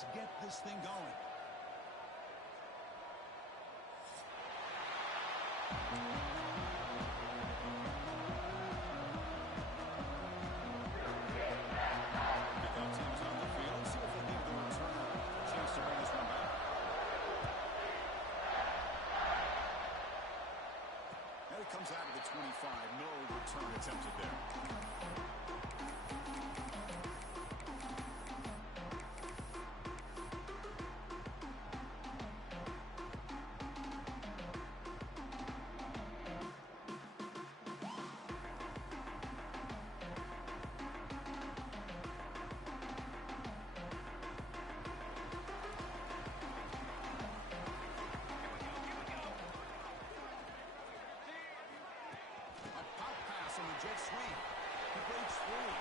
let's get this thing going. Comes out of the 25. No return attempted there. Jet sweep. He breaks through.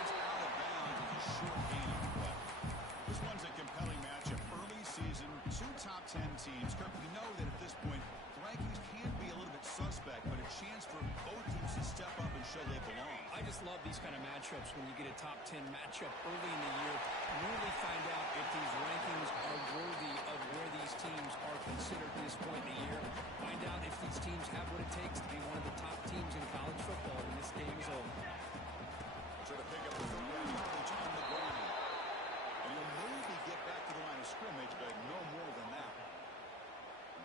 It's out of bounds with a short gain on the play. This one's a compelling matchup. Early season, 2 top 10 teams. Kirk, we know that at this point, the rankings can be a little bit suspect, but a chance for both teams to step up and show they belong. I just love these kind of matchups when you get a top 10 matchup early in the year. Really find out if these rankings are worthy of where these teams are considered at this point in the year. Find out if these teams have what it takes to be one of the top teams in college football when this game is over. Try to pick up the yardage on the ground. And he'll maybe get back to the line of scrimmage, but no more than that.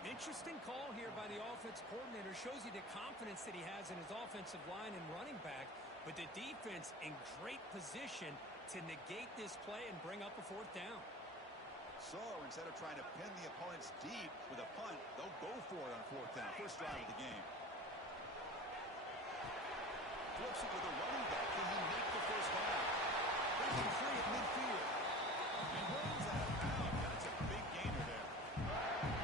Interesting call here by the offense coordinator. Shows you the confidence that he has in his offensive line and running back. But the defense in great position to negate this play and bring up a 4th down. So instead of trying to pin the opponents deep with a punt, they'll go for it on 4th down. First drive of the game. Flips it with a running back. Can he make the first down? Breaking free at midfield. And runs out of bounds. That's a big gainer there.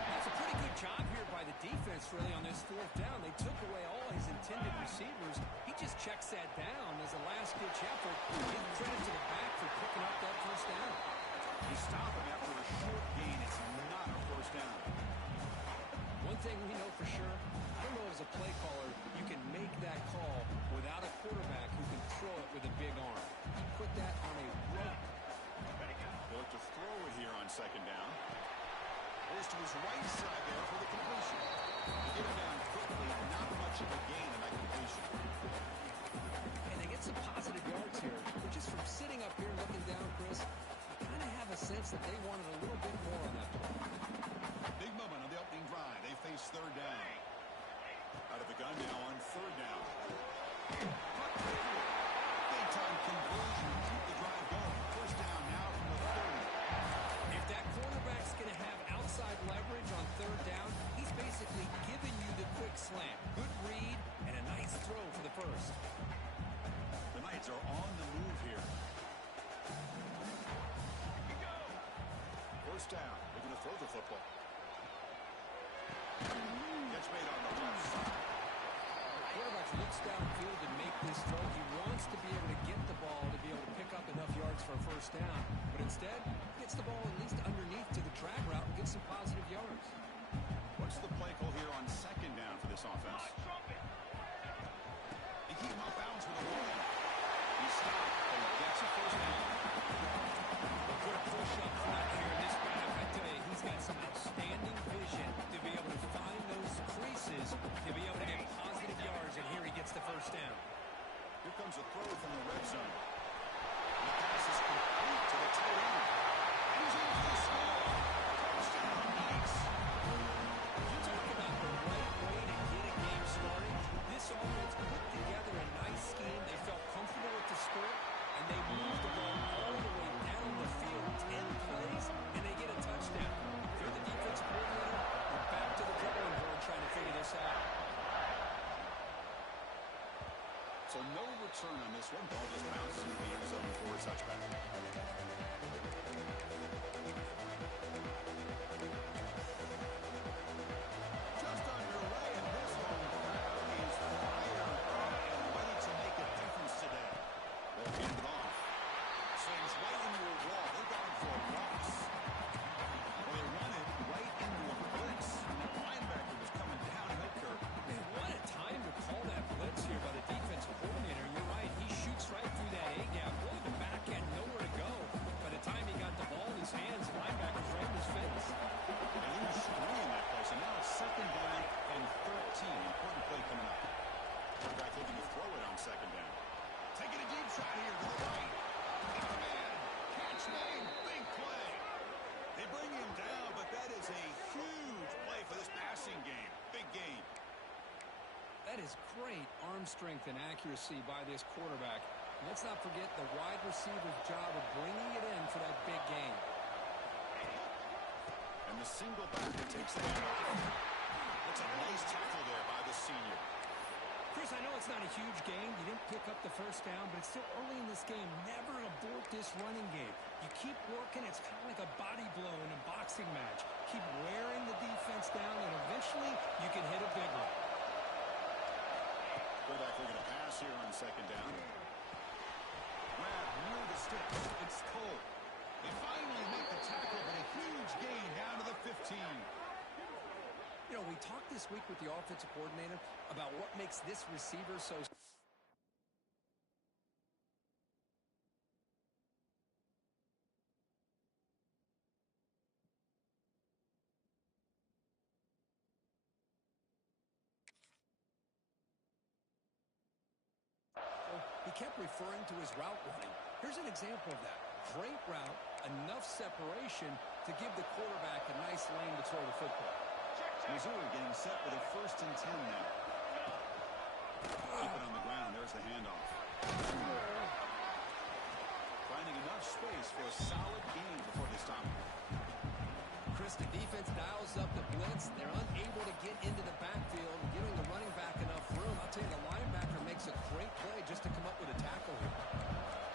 That's a pretty good job here by the defense, really, on this 4th down. They took away all his intended receivers. He just checks that down as a last-ditch effort. Give credit to the back for picking up that first down. You stop him after a short gain. It's not a first down. One thing we know for sure, I don't know as a play caller, you can make that call without a quarterback who can throw it with a big arm. He put that on a run. They'll look to throw it here on 2nd down. Goes to his right side there for the completion. They get it down quickly, not much of a gain in that completion. And they get some positive yards here. But just from sitting up here looking down, Chris, I kind of have a sense that they wanted a little bit more on that play. Big moment on the opening drive. They face 3rd down. Out of the gun now on 3rd down. Big time conversion to keep the drive going. First down now from the 30. If that quarterback's going to have outside leverage on 3rd down, he's basically giving you the quick slant. Good read and a nice throw for the first. The Knights are on the move here. First down. They're going to throw the football. Gets made on the left side. Quarterback looks downfield to make this throw. He wants to be able to get the ball to be able to pick up enough yards for a first down. But instead, gets the ball at least underneath to the drag route and gets some positive yards. What's the play call here on 2nd down for this offense? He keep him off bounds with a warning. He stopped and gets a first down. They'll put a push up front here in this back. I tell you, he's got some outstanding vision to be able to find those creases, to be able to get positive yards, and here he gets the first down. Here comes a throw from the red zone. And the pass is complete to the tight end. He's in for the score. Touchdown, Knights. You talk about the right way to get a game started. This offense put together a nice scheme. They felt comfortable with the score, and they moved the ball all the way down the field, 10 plays, and they get a touchdown. If you're the defensive coordinator, you're back to the drawing board trying to figure this out. So no return on this one. Ball just bounces in the end zone for a touchback. Just underway, and this home crowd is fired up and ready to make a difference today. They'll hand it off. Swings right into a wall. They're going for a loss. Well, they run it right into a blitz. And that linebacker was coming downhill, Kirk. Man, what a time to call that blitz here by the defensive coordinator. You're right. He shoots right through that A-gap. Really the back end, nowhere to go. is great arm strength and accuracy by this quarterback. Let's not forget the wide receiver's job of bringing it in for that big game. And the single back takes the handoff. That's a nice tackle there by the senior. Chris, I know it's not a huge game. You didn't pick up the first down, but it's still early in this game. Never abort this running game. You keep working. It's kind of like a body blow in a boxing match. Keep wearing the defense down, and eventually you can hit a big one. Quarterback looking to pass here on second down. Grab near the sticks. It's Cole. They finally make the tackle, but a huge gain down to the 15. You know, we talked this week with the offensive coordinator about what makes this receiver so... He kept referring to his route running. Here's an example of that. Great route, enough separation to give the quarterback a nice lane to throw the football. Missouri getting set with a 1st and 10 now. Keep it on the ground. There's the handoff. Finding enough space for a solid gain before they stop. Chris, the defense dials up the blitz. They're unable to get into the backfield, giving the running back enough room. I'll tell you, the linebacker makes a great play just to come up with a tackle here.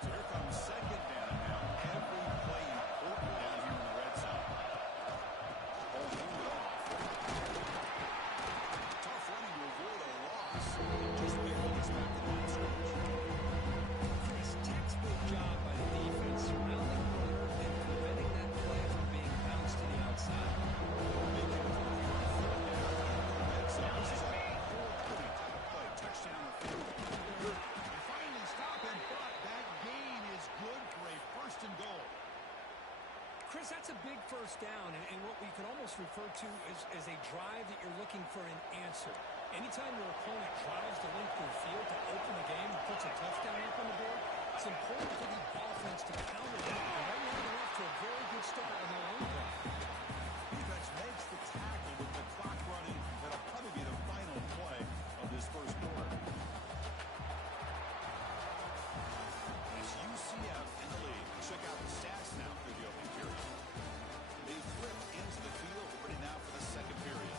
So here comes second down now. Every play important down here in the red zone. Tough running to avoid a loss. Just barely gets back to the line of scrimmage. Chris, textbook job by the defense, surrounding the runner and preventing that play from being bounced to the outside. So this is a 4-point play. Touchdown or field. They finally stop him, but that gain is good for a 1st and goal. Chris, that's a big first down, and what we can almost refer to as a drive that you're looking for an answer. Anytime your opponent drives the length of the field to open the game and puts a touchdown up on the board, it's important for the offense to counter that. And right now they're off to a very good start on their own drive. Defense makes the tackle with the clock running. That'll probably be the final play of this first quarter. It's UCF in the lead. Check out the stats now through the opening period. They flip into the field, ready now for the second period.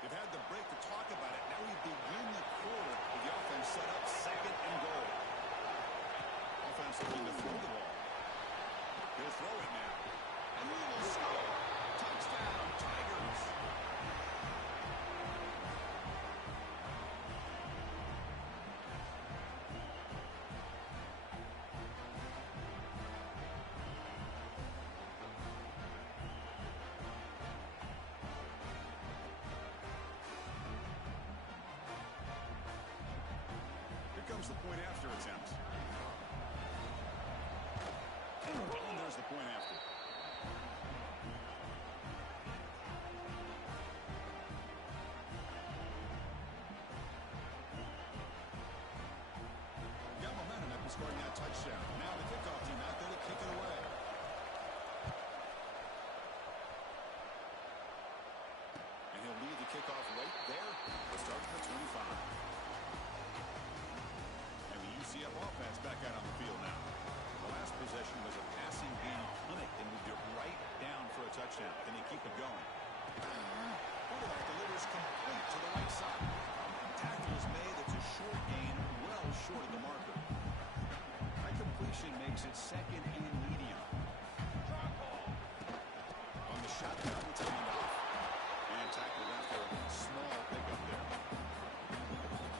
They've had the break to talk about it. Now we begin the quarter with the offense set up 2nd and goal. Offense looking to throw the ball. He'll throw it now. And he will score. Touchdown, Tigers. Here comes the point after attempt. And there's the point after. Got momentum after scoring that touchdown. Now the kickoff team out there to kick it away. And he'll lead the kickoff right there. Start at the 25. UCF offense back out on the field now. The last possession was a passing game clinic and moved it right down for a touchdown. Can they keep it going? Quarterback delivers complete to the right side. Tackle is made. It's a short gain, well short of the marker. High completion makes it 2nd and medium. On the shotgun, it's handoff. And tackled after a small pickup there.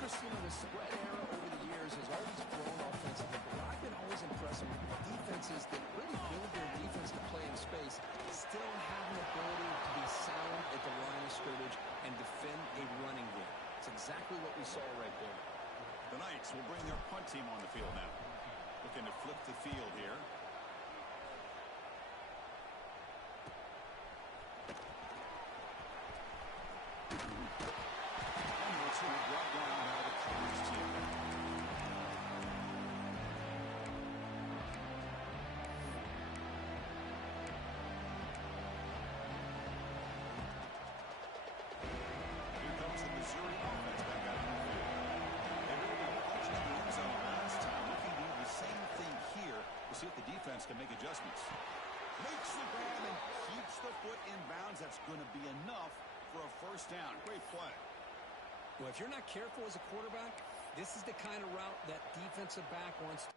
Chris, you know, the spread era over the years has always grown offensively, but what I've been always impressed with defenses that really build their defense to play in space still have an ability to be sound at the line of scrimmage and defend a running game. It's exactly what we saw right there. The Knights will bring their punt team on the field now. Looking to flip the field here. And we'll see a drop see if the defense can make adjustments. Makes the grab and keeps the foot in bounds. That's going to be enough for a first down. Great play. Well, if you're not careful as a quarterback, this is the kind of route that defensive back wants to.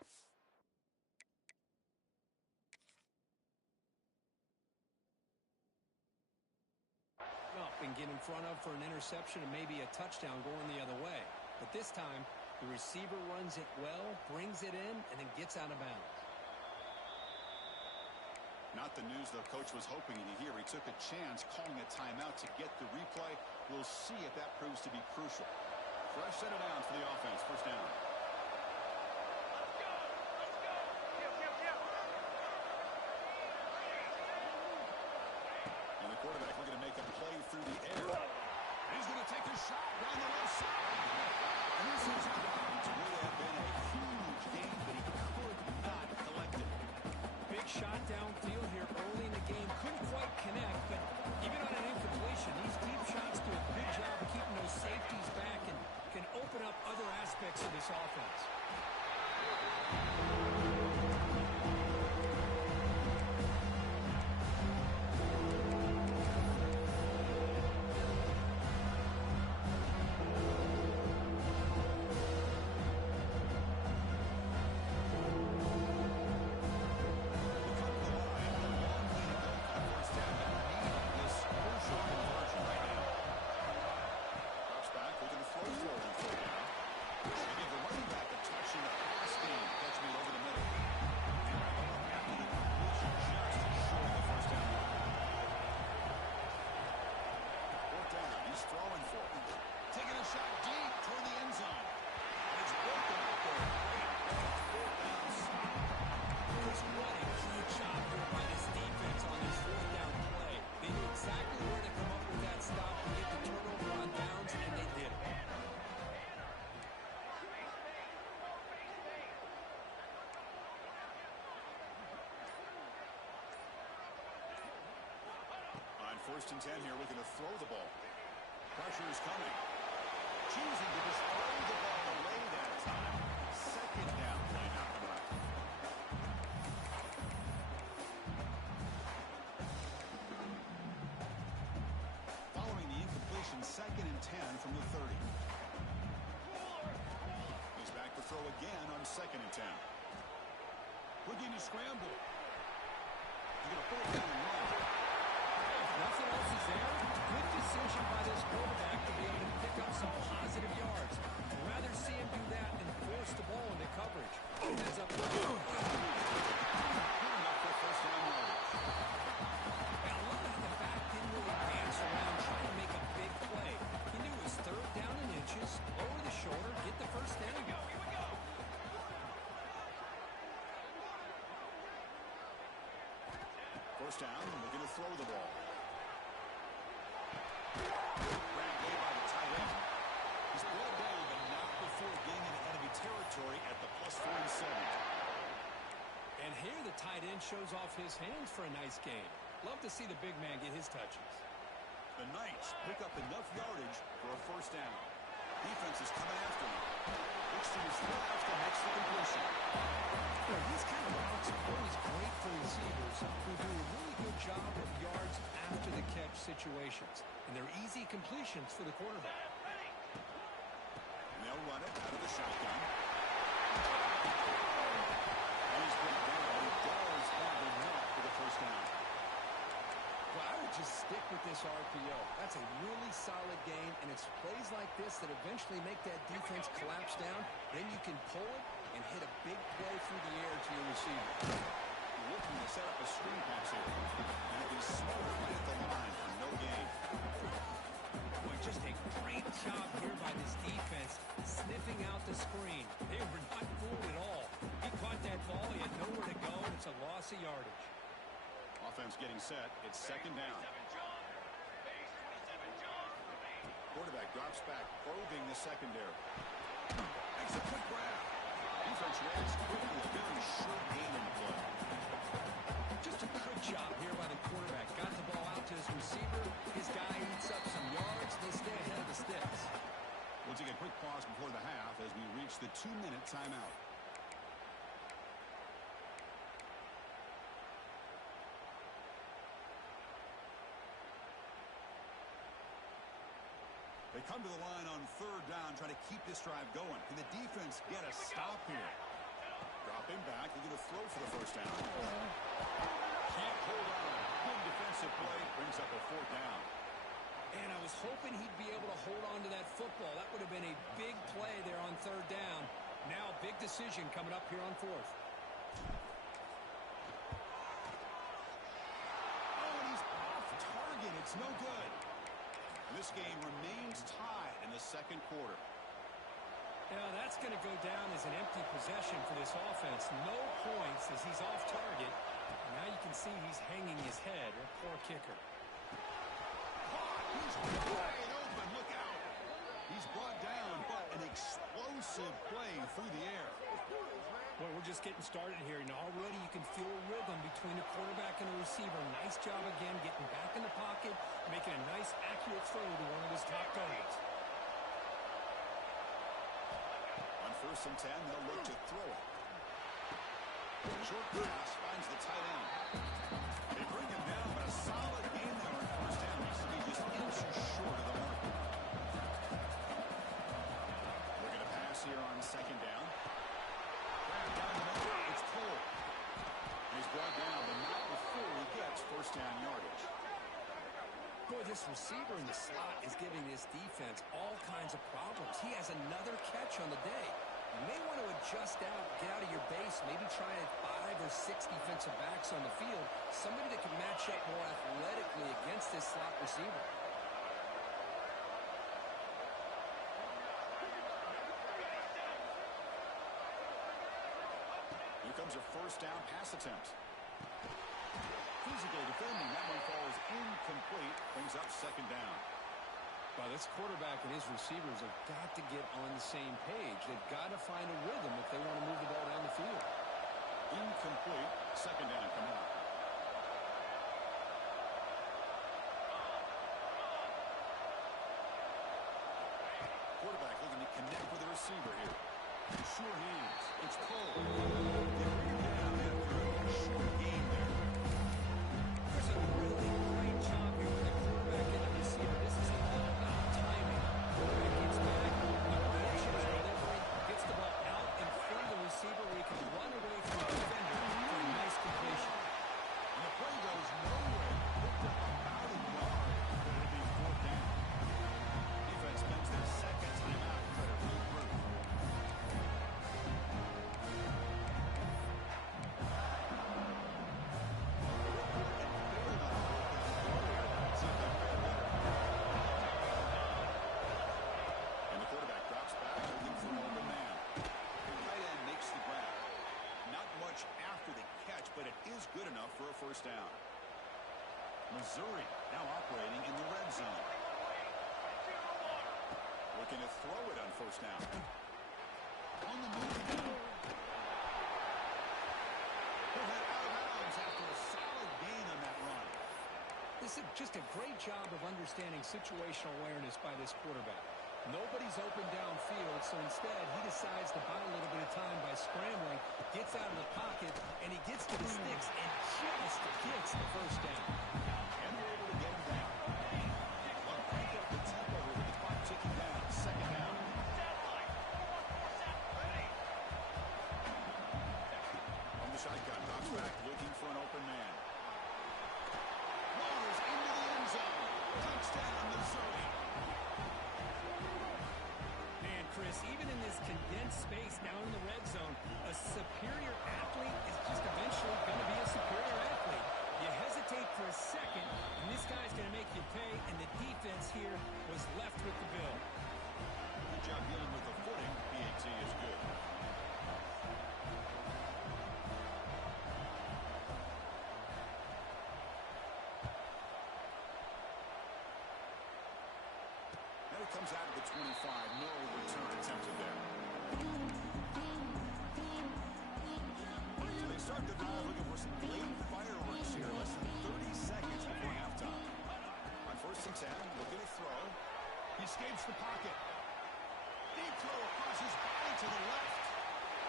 Up and get in front of for an interception and maybe a touchdown going the other way. But this time, the receiver runs it well, brings it in, and then gets out of bounds. Not the news the coach was hoping to hear. He took a chance calling a timeout to get the replay. We'll see if that proves to be crucial. Fresh set of downs for the offense. First down. And the quarterback looking to make a play through the air. And he's going to take a shot down the left side. And this is downs. It would have been a huge game, but he could not collect it. Big shot downfield here early in the game. Couldn't quite connect, but even on an incompletion, these deep shots do a good job of keeping those safeties back and can open up other aspects of this offense. First and 10 here, looking to throw the ball. Pressure is coming. Choosing to just throw the ball away that time. Second down play now coming up. Following the incompletion, second and 10 from the 30. He's back to throw again on second and 10. Looking to scramble. He's going to pull it down and run. Nothing else is there. Good decision by this quarterback to be able to pick up some positive yards. I'd rather see him do that than force the ball into coverage. Ends up putting up for first down yardage. I love how the back didn't really dance around trying to make a big play. He knew it was third down in inches, lower the shoulder, get the first down. Here we go. First down, looking to throw the ball. Grab made by the tight end. He's brought down, but not before getting into enemy territory at the +47. And here the tight end shows off his hands for a nice game. Love to see the big man get his touches. The Knights pick up enough yardage for a first down. Defense is coming after him. Looks to his left and makes the completion. These kind of routes are always great for receivers who do a really good job of yards after the catch situations. And they're easy completions for the quarterback. And they'll run it out of the shotgun. And he's brought down. He does have enough for the first down. Well, I would just stick with this RPO. That's a really solid game, and it's plays like this that eventually make that defense collapse down. Then you can pull it and hit a big play through the air to your receiver. Looking to set up a screen pass here. And it is smothered right at the line for no gain. Boy, just a great job here by this defense, sniffing out the screen. They were not fooled at all. He caught that ball, he had nowhere to go, and it's a loss of yardage. Offense getting set. It's second down. Quarterback drops back, probing the secondary. Makes a quick grab. Defense reacts quickly. A very short gain in the play. Just a good job here by the quarterback. Got the ball out to his receiver. His guy eats up some yards. They stay ahead of the sticks. We'll take a quick pause before the half as we reach the 2-minute timeout. They come to the line on third down, trying to keep this drive going. Can the defense get a stop here? Dropping back, they're going to throw for the first down. Can't hold on. Good defensive play, brings up a fourth down. And I was hoping he'd be able to hold on to that football. That would have been a big play there on third down. Now a big decision coming up here on fourth. Oh, and he's off target. It's no good. This game remains tied in the second quarter. Yeah, that's going to go down as an empty possession for this offense. No points as he's off target. And now you can see he's hanging his head. A poor kicker. He's wide open. Look out. He's brought down, but an explosive play through the air. Well, we're just getting started here, and already you can feel a rhythm between a quarterback and a receiver. Nice job again getting back in the pocket, making a nice, accurate throw to one of his top targets. On 1st and 10, they'll look to throw it. Short pass finds the tight end. They bring him down, but a solid game there on 1st down. He's just inches short of the mark. Looking to pass here on 2nd down. Grabbed down the middle. It's Cole. And he's brought down, but not before he gets 1st down yardage. Boy, this receiver in the slot is giving this defense all kinds of problems. He has another catch on the day. You may want to adjust out, get out of your base, maybe try 5 or 6 defensive backs on the field, somebody that can match up more athletically against this slot receiver. Here comes a 1st down pass attempt. Physical defending. That one falls incomplete. Brings up 2nd down. Well, this quarterback and his receivers have got to get on the same page. They've got to find a rhythm if they want to move the ball down the field. Incomplete. 2nd down coming up. Quarterback looking to connect with the receiver here. Sure hands. It's Cole. They bring him down after a short game there. There's a really great job here with the quarterback and the receiver. This is all about timing. Quarterback gets back, he matches delivery, gets the ball out in front of the receiver where he can run away from the defender for a nice completion. And the play goes nowhere. Picked up about a yard. But it'll be 4th down. Defense spends their second timeout. Try to regroup. And the quarterback drops back, looking for an open man. The tight end makes the grab. Not much after the catch, but it is good enough for a 1st down. Missouri now operating in the red zone. Looking to throw it on 1st down. On the move now. He'll head out of bounds after a solid gain on that run. This is just a great job of understanding situational awareness by this quarterback. Nobody's open downfield, so instead he decides to buy a little bit of time by scrambling, gets out of the pocket, and he gets to the sticks and just gets the 1st down. And they're able to get him down. Well, crank up the tempo here with the clock ticking down. 2nd down. On the shotgun, drops back, looking for an open man. Waters into the end zone. Touchdown, Missouri. Man, Chris, even in this condensed space down in the red zone, a superior athlete is just eventually going to be a superior athlete. You hesitate for a second, and this guy's going to make you pay, and the defense here was left with the bill. Good job dealing with the footing. PAT is good. Now it comes out of the 25. No return attempted there. So they start the drive looking for some late fireworks here. Less than 30 seconds before halftime. On 1st and 10, looking to throw. He escapes the pocket. Deep throw across his body to the left.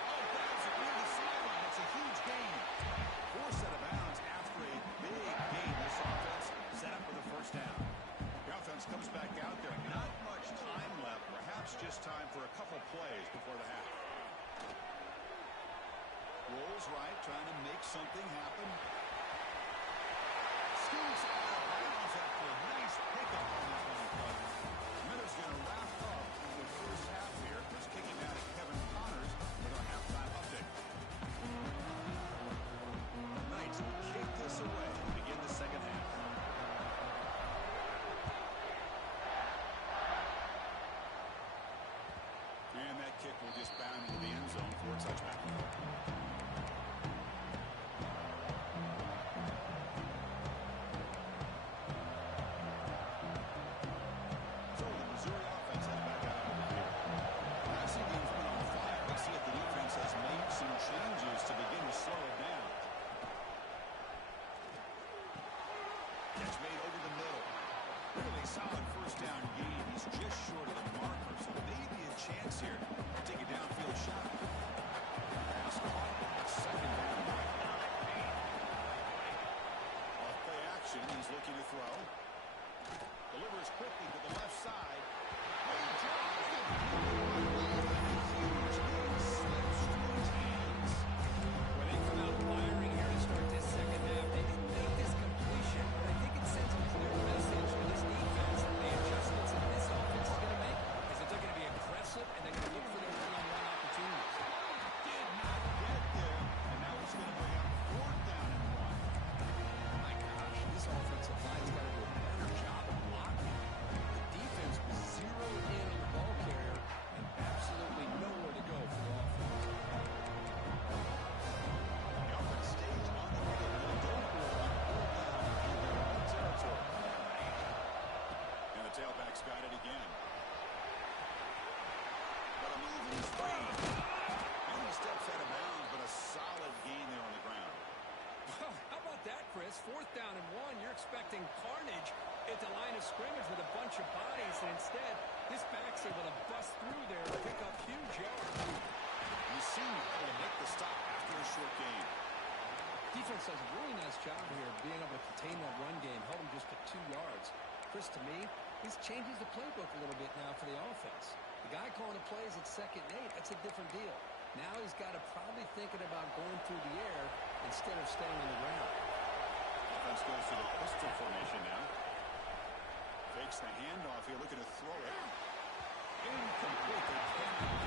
Oh, grabs it near the sideline. It's a huge gain. Forced out of bounds after a big gain. This offense set up for the 1st down. The offense comes back out there. Not much time something happen. Scoots out of bounds after a nice pickup on that one play. Miller's going to wrap up the first half here. It's kicking out at Kevin Connors with our halftime update. Knights will kick this away to begin the second half. And that kick will just bound into the end zone for a touchback. So the Missouri offense headed back out onto the field. Passing game's been on fire. Let's see if the defense has made some changes to begin to slow it down. Catch made over the middle. Really solid first down gain. He's just short of the marker, so maybe a chance here to take a downfield shot. Pass caught. Second down. Off play action. He's looking to throw. Delivers quickly to the left side. Great job. Huge gain slips through his hands. Well, they come out firing here to start this second half. They didn't make this completion, but I think it sends a clear message for this defense that the adjustments that this offense is going to make is that they're going to be aggressive and they're going to look for their one-on-one opportunities. Did not get there, and now he's going to bring up 4th down and 1. My gosh, this offensive line's got to do a better job of blocking. The defense was zeroed in on the ball carrier and absolutely nowhere to go for the offense. The offense stays on the field. They don't go on in their own territory. And the tailback's got it again. Got a move in his brain. And he steps out of bounds, but a solid gain there on the ground. How about that, Chris? 4th down and 1. You're expecting carnage at the line of scrimmage with a bunch of bodies, and instead, this back's able to bust through there and pick up huge yards. He seemed able to make the stop after a short gain. Defense does a really nice job here of being able to contain that run game, held him just to 2 yards. Chris, to me, this changes the playbook a little bit now for the offense. The guy calling the plays at 2nd and 8, that's a different deal. Now he's got to probably thinking about going through the air instead of staying on the ground. Offense goes to the pistol formation now. Fakes the handoff here, looking to throw it. Incomplete. They can't get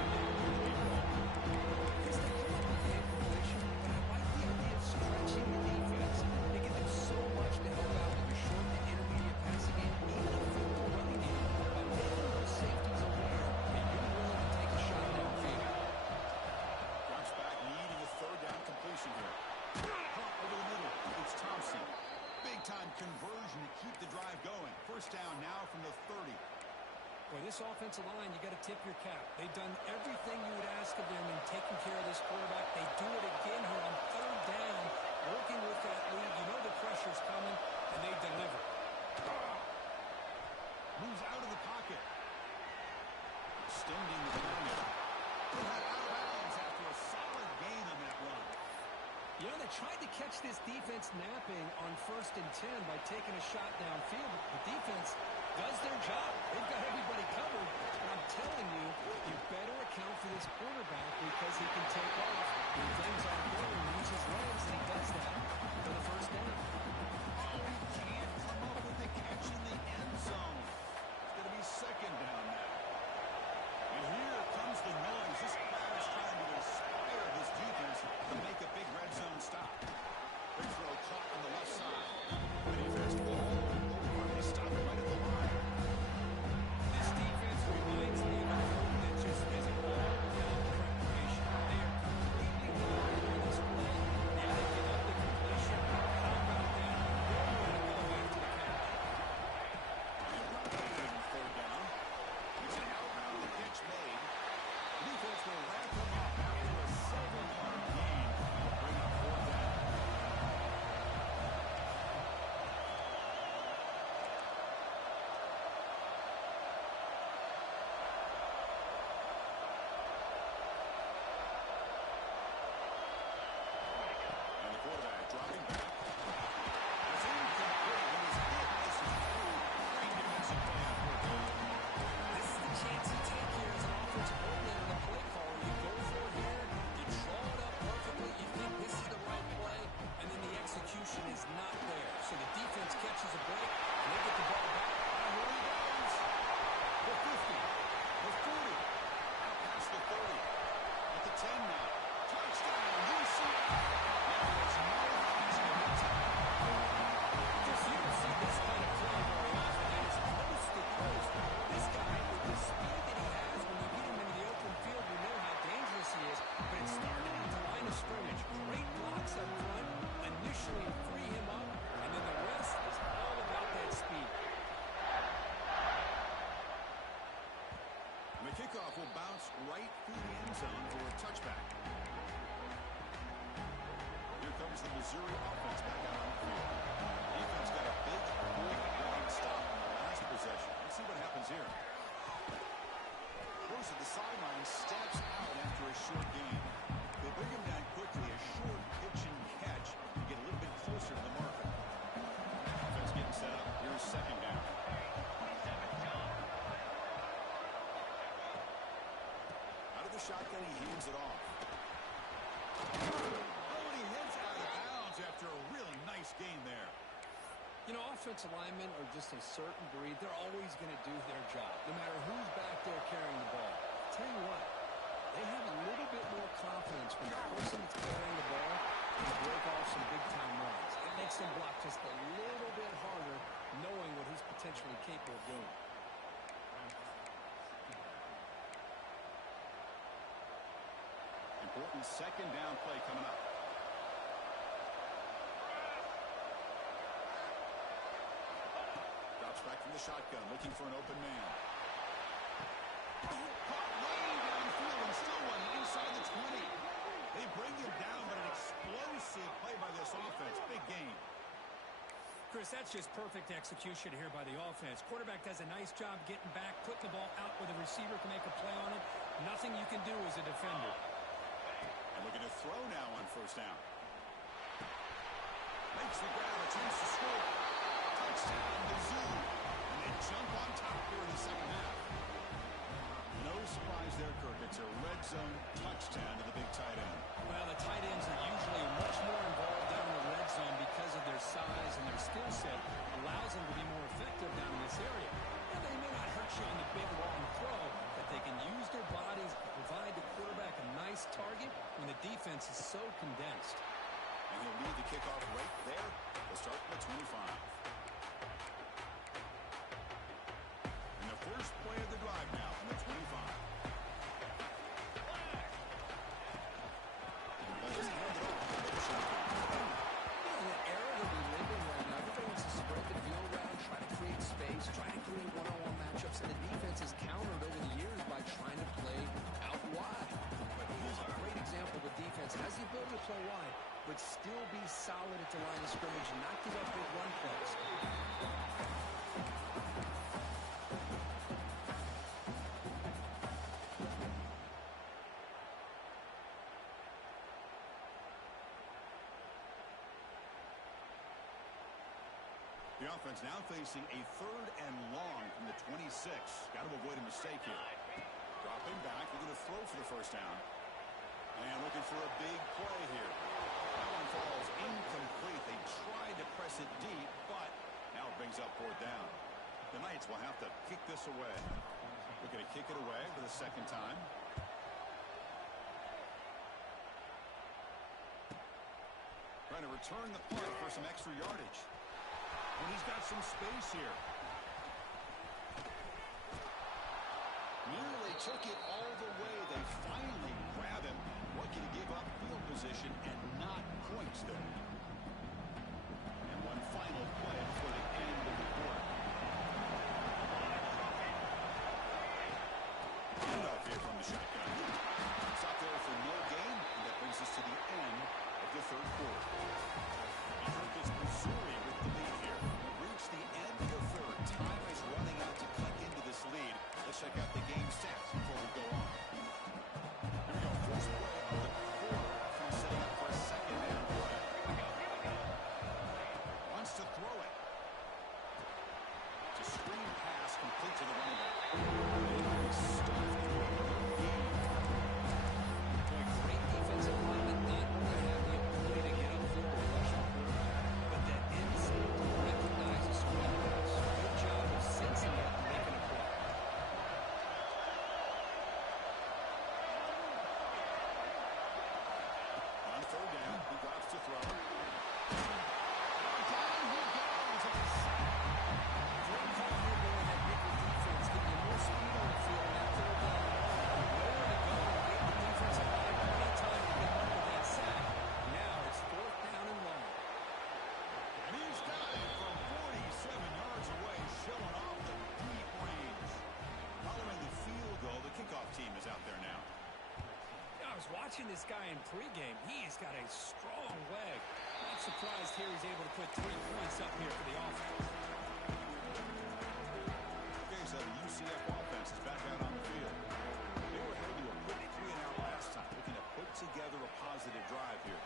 Chris, they come up with the information, but I like the idea of stretching the defense. They can do so much to help out with your short to intermediate passing game, even a football running game, by making those safeties aware that you're willing to take a shot downfield. Drops back, needing a 3rd down completion here. Pump over the middle. It's Thompson. Big-time conversion to keep the drive going. 1st down now from the 30. Boy, this offensive line, you got to tip your cap. They've done everything you would ask of them in taking care of this quarterback. They do it again here on 3rd down, working with that lead. You know the pressure's coming, and they deliver. Moves out of the pocket. Extending the ground. Put that out of bounds after a solid gain on that run. You know, they tried to catch this defense napping on 1st and 10 by taking a shot downfield. The defense does their job. They've got everybody covered. But I'm telling you, you better account for this quarterback because he can take off when things aren't going and use his legs, and he does that for the 1st down. Oh, he can't come up with the catch in the end zone. It's going to be 2nd down now. And here comes the noise. This crowd is trying to inspire this defense to make a big red zone stop. Big throw caught on the left side. The defense all over. They stop it right at the line. This defense reminds me of a group that just isn't all-down preparation. They are completely blind on this play, and they give up the completion. not there. So the defense catches a break, and they get the ball back. And here he goes. The 50, the 40, out past the 30, at the 10 now. Touchdown, UCF. Now there's no reason to be tied. Just you don't see this kind of play very often, and it's coast to coast. This guy, with the speed that he has, when you get him into the open field, you know how dangerous he is. But it started at the line of scrimmage. Great blocks up front. Initially free him up, and then the rest is all about that speed. And the kickoff will bounce right through the end zone for a touchback. Here comes the Missouri offense back out on the field. Defense got a big, long stop on the last possession. Let's see what happens here. Goes to the sideline, steps out after a short gain. They bring him down quickly, a short pitch and catch to get a little bit closer to the marker. Offense getting set up. Here's second down. Out of the shotgun, he hands it off. Oh, and he heads out of bounds after a really nice gain there. You know, offensive linemen are just a certain breed. They're always going to do their job, no matter who's back there carrying the ball. Tell you what, they have a little bit more confidence when the person that's carrying the ball can break off some big-time runs. It makes them block just a little bit harder, knowing what he's potentially capable of doing. Important second down play coming up. Drops back from the shotgun, looking for an open man. Caught way downfield and still one inside the 20. They bring him down, but an explosive play by this offense. Big game. Chris, that's just perfect execution here by the offense. Quarterback does a nice job getting back, putting the ball out where the receiver can make a play on it. Nothing you can do as a defender. And looking to throw now on first down. Makes the grab, attempts to score. Touchdown, Mizzou. And they jump on top here in the second half. No surprise there, Kirk. It's a red zone touchdown to the big tight end. Well, the tight ends are usually much more involved down in the red zone because of their size and their skill set allows them to be more effective down in this area. And they may not hurt you on the big long throw, but they can use their bodies to provide the quarterback a nice target when the defense is so condensed. And he'll lead the kickoff right there. They'll start from the 25. And the first play of the drive now from the 25. Ball is handed off to the shotgun. In the era that we live in right now, everybody wants to spread the field around, try to create space, try to create one-on-one matchups, and the defense has countered over the years by trying to play out wide. But here's a great example of a defense that has the ability to play wide, but still be solid at the line of scrimmage and not give up big run plays. The offense now facing a third and long from the 26. Got to avoid a mistake here. Dropping back, looking to throw for the first down. And looking for a big play here. That one falls incomplete. They tried to press it deep, but now it brings up fourth down. The Knights will have to kick this away. Looking to kick it away for the second time. Trying to return the punt for some extra yardage. And he's got some space here. Nearly took it all the way. They finally grab him. Lucky to give up field position and not points there. And one final play before the end of the quarter. Handoff here from the shotgun. It's out there for no gain. And that brings us to the end of the third quarter. And Kirk, it's Missouri with the lead here. We've reached the end of the third. Time is running out to cut into this lead. Let's check out the game stats before we go on. Here we go. First play of the quarter. From setting up for a second down play. Wants to throw it. It's a screen pass complete to the running back. Stuffed in the game. Boy, great defensive linemen not only have the ability to get upfield and rush watching this guy in pregame, he's got a strong leg. Not surprised here he's able to put 3 points up here for the offense. Okay, so the UCF offense is back out on the field. They were headed to a quick 3-and-out last time, looking to put together a positive drive here.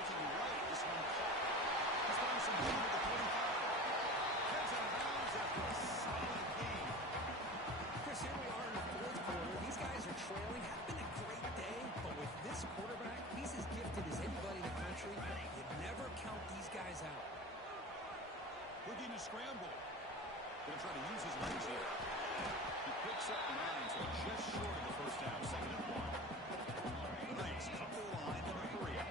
Looking right, this one caught. He's throwing some room at the 25. Heads out of bounds after a solid game. Chris, here we are in the fourth quarter. These guys are trailing. Having a great day, but with this quarterback, he's as gifted as anybody in the country. You never count these guys out. Looking to scramble. Going to try to use his legs here. He picks up 9, so just short of the first down, 2nd and 1. The Knights come to the line in a hurry up.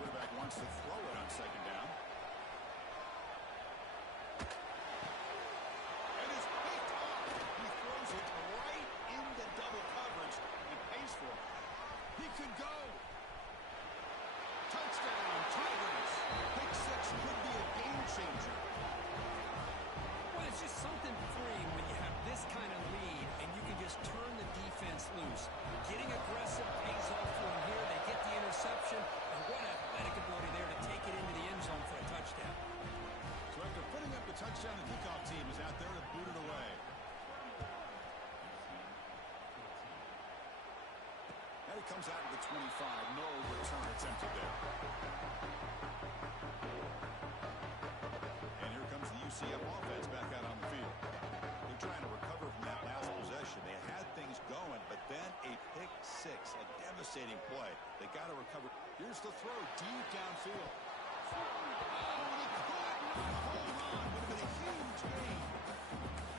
Quarterback wants to throw it on 2nd down. And is picked off. He throws it right into double coverage and pays for it. He could go. Touchdown, Tigers. Pick 6 could be a game changer. Well, it's just something freeing when you have this kind of lead and you can just turn the defense loose. Getting aggressive pays off for them here. They get the interception, and what athletic ability there to take it into the end zone for a touchdown. So after putting up the touchdown, the kickoff team is out there to boot it away. Now he comes out to the 25. No return attempted there. And here comes the UCF offense back out on the field. They're trying to recover from that last possession. They had things going, but then a pick 6, a devastating play. They got to recover. Here's the throw deep downfield. Oh, and he could not hold on. Would have been a huge gain.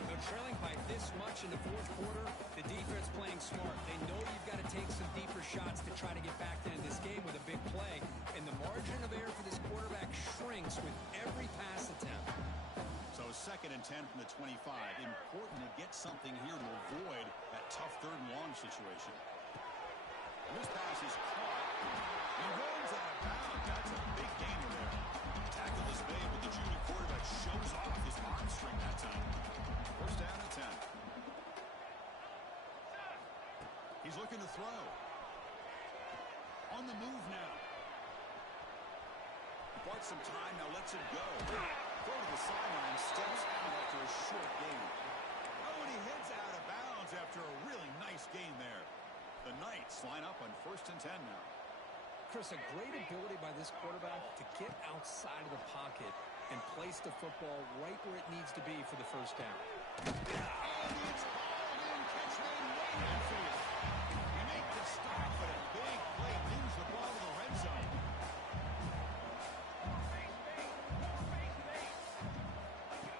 They're trailing by this much in the fourth quarter. The defense playing smart. They know you've got to take some deeper shots to try to get back into this game with a big play. And the margin of error for this quarterback shrinks with every pass attempt. So 2nd and 10 from the 25. Important to get something here to avoid that tough 3rd and long situation. And this pass is caught. He runs out of bounds. That's a big gainer there. Tackle is made, but the junior quarterback shows off his arm string that time. 1st down and 10. He's looking to throw. On the move now. Bought some time, now lets it go. Throw to the sideline, steps out after a short gain. Oh, and he heads out of bounds after a really nice gain there. The Knights line up on 1st and 10 now. Chris, a great ability by this quarterback to get outside of the pocket and place the football right where it needs to be for the 1st down. And it's hauled in, catch made way downfield. You make the stop, but a big play moves the ball to the red zone.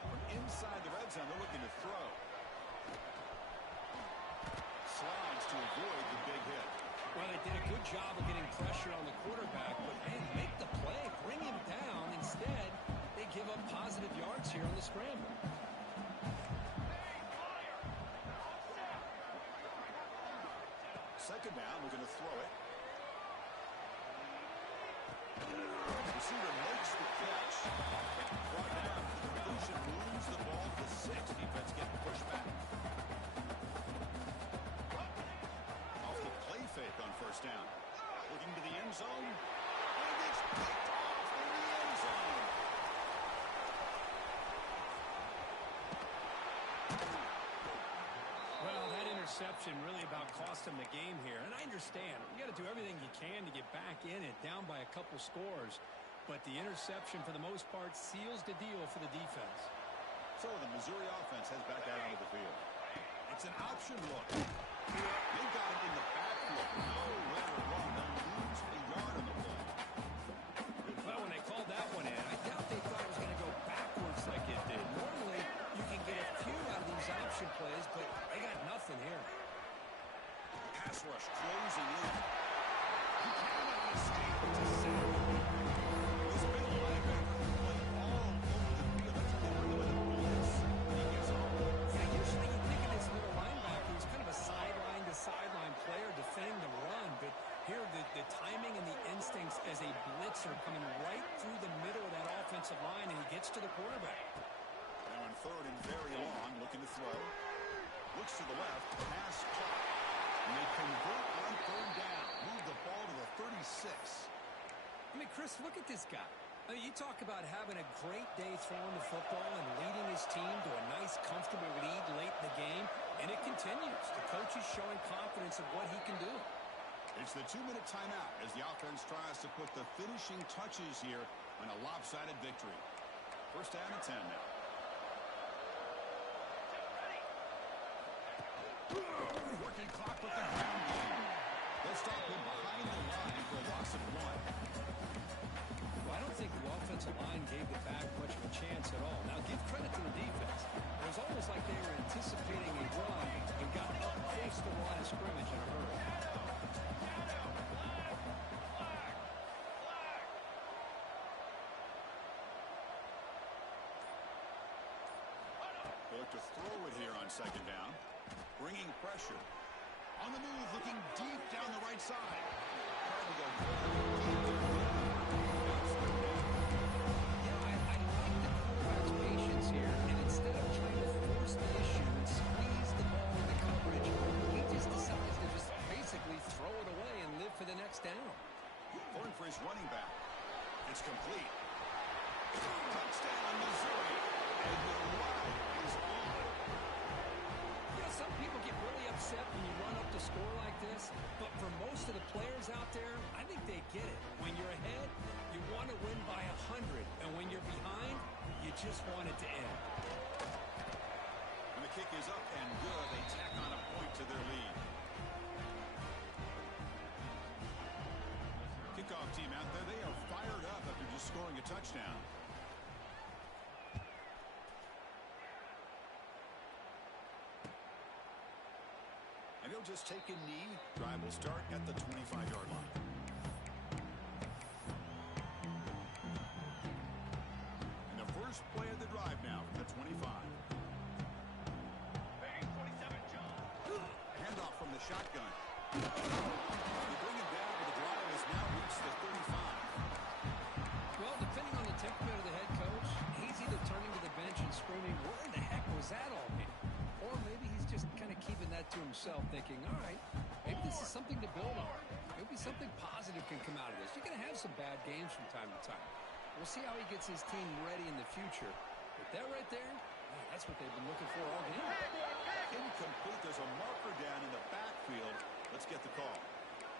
From inside the red zone, they're looking to throw. Slides to avoid the big hit. Well, they did a good job of getting pressure on the quarterback, but hey, make the play, bring him down. Instead, they give up positive yards here on the scramble. 2nd down, looking to throw it. Receiver makes the catch. Brought down. Conclusion moves the ball to the 6. Defense getting pushed back. Off the play fake on 1st down. Looking to the end zone. And it's picked off in the end zone. Well, that interception really about cost them the game here. And I understand. You got to do everything you can to get back in it, down by a couple scores. But the interception, for the most part, seals the deal for the defense. So the Missouri offense heads back out onto the field. It's an option look. They've got it in the backfield. Nowhere to run. They'll lose a yard on the play. Well, when they called that one in, I doubt they thought it was going to go backwards like it did. Normally, you can get a few out of these option plays, but they got nothing here. Pass rush closing in. He cannot escape to sack. This middle linebacker can play all over the field. That's what they bring him in the blitz. He gets home. Yeah, usually you think of this middle linebacker who's kind of a sideline-to-sideline player defending the run, but here the timing and the instincts as a blitzer coming right through the middle of that offensive line, and he gets to the quarterback. Now on 3rd and very long, looking to throw. Looks to the left. Pass caught. And they convert on third down. Move the ball to the 36. I mean, Chris, look at this guy. I mean, you talk about having a great day throwing the football and leading his team to a nice, comfortable lead late in the game, and it continues. The coach is showing confidence of what he can do. It's the 2-minute timeout as the offense tries to put the finishing touches here on a lopsided victory. First down and 10 now. Working clock with the ground game. They'll stop him behind the line for a loss of 1. Well, I don't think the offensive line gave the back much of a chance at all. Now, give credit to the defense. It was almost like they were anticipating a run and got up close to the line of scrimmage in a hurry. They look to throw it here on second down. Bringing pressure. On the move, looking deep down the right side. Trying to go deep. Yeah, I like the quarterback's patience here, and instead of trying to force the issue and squeeze the ball into coverage, he just decides to just basically throw it away and live for the next down. Going for his running back. It's complete. Touchdown, Missouri. And the ride is on. Some people get really upset when you run up to score like this, but for most of the players out there, I think they get it. When you're ahead, you want to win by 100, and when you're behind, you just want it to end. And the kick is up and good. They tack on a point to their lead. Kickoff team out there, they are fired up after just scoring a touchdown. And he'll just take a knee. Drive will start at the 25-yard line. And the first play of the drive now from the 25. Handoff from the shotgun. They bring him down, but the drive has now reached the 35. Well, depending on the temperament of the head coach, he's either turning to the bench and screaming, "Where in the heck was that all mean?" Or maybe he's just kind of keeping that to himself, thinking, all right, maybe this is something to build on. Maybe something positive can come out of this. You're going to have some bad games from time to time. We'll see how he gets his team ready in the future. But that right there, man, that's what they've been looking for all game. Incomplete. There's a marker down in the backfield. Let's get the call.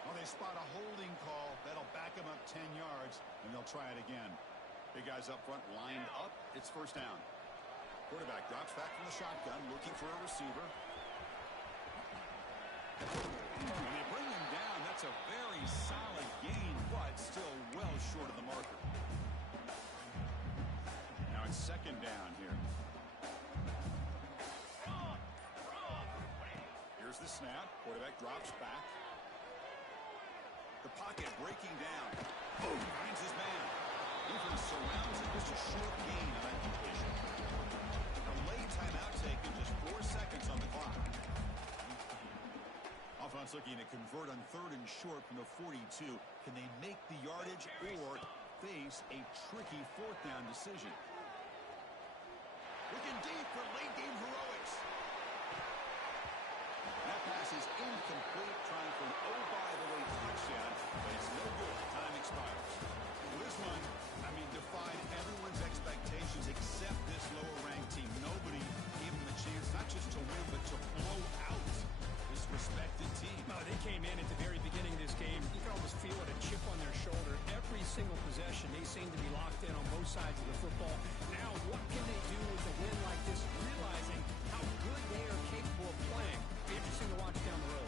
Well, they spot a holding call. That'll back them up 10 yards, and they'll try it again. Big guys up front lined up. It's first down. Quarterback drops back from the shotgun, looking for a receiver. When they bring him down, that's a very solid gain, but still well short of the marker. Now it's second down here. Here's the snap. Quarterback drops back. The pocket breaking down. Finds his man. Defense surrounds him. Just a short gain on that completion. A late timeout taken, just 4 seconds on the clock. Offense looking to convert on third and short from the 42. Can they make the yardage or face a tricky fourth down decision? Looking deep for late game heroics. That pass is incomplete, trying for an oh-by-the-way touchdown, but it's no good. Time expires. Well, this one, I mean, defied everyone's expectations except this lower-ranked team. Nobody gave them a chance not just to win, but to blow out this respected team. No, they came in at the very beginning of this game. You can almost feel it, a chip on their shoulder. Every single possession, they seem to be locked in on both sides of the football. Now, what can they do with a win like this, realizing how good they are capable of playing? Be interesting to watch down the road.